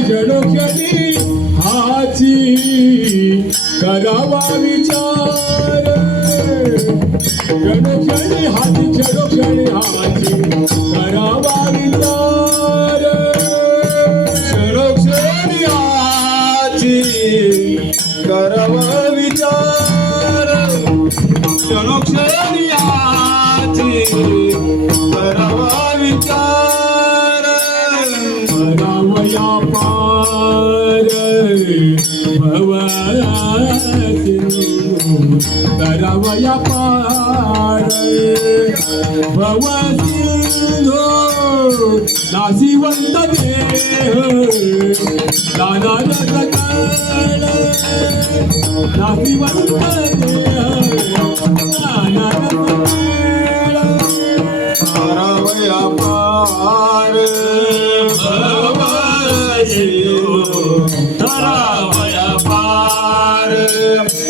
जडोक्षणी हाची करावा विचार. जडोक्षणी हाची जडोक्षणी हाची करावा विचार. क्षणोक्षणी हाची करावा करावया पार भवसिंधू नाशिवंत देह दानार सकळ नाशिवंत देह धरावया पार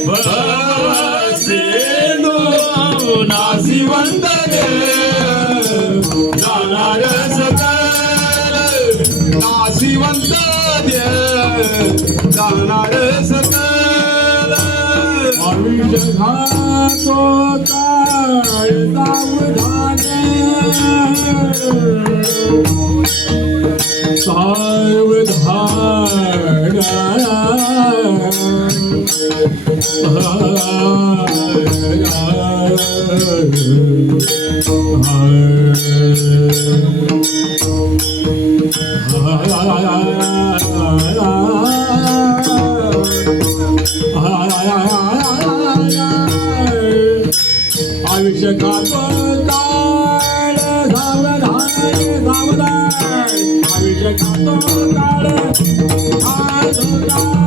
भवसिंधू जाणार सकल नाशिवंत जाणार सकल आयुष्य घातो सावधान सावधान आयुष्य खातो काळ सावधान सावधान आयुष्य खातो काळ खातो काळ.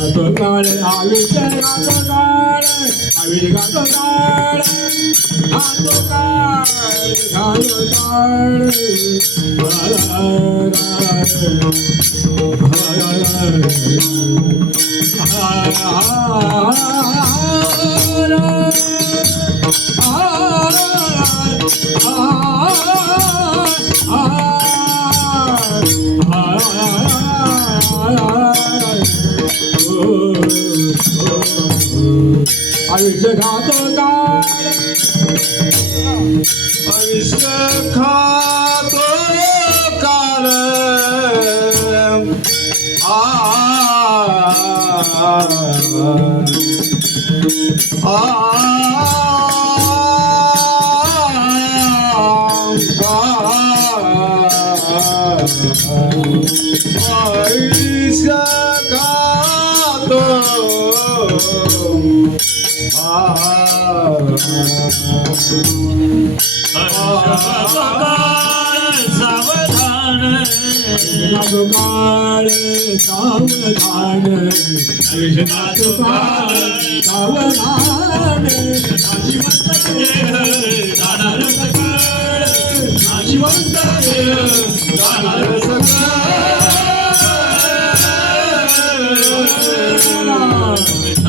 खातो काळ आयुष्य खातो काळ आयुष्य खातो काळ खातो काळ खातो काळ आ सावधान सावधान आयुष्य खातो सावधान नाशिवंत जाणार सकाळ नाशिवंत जाणार love it.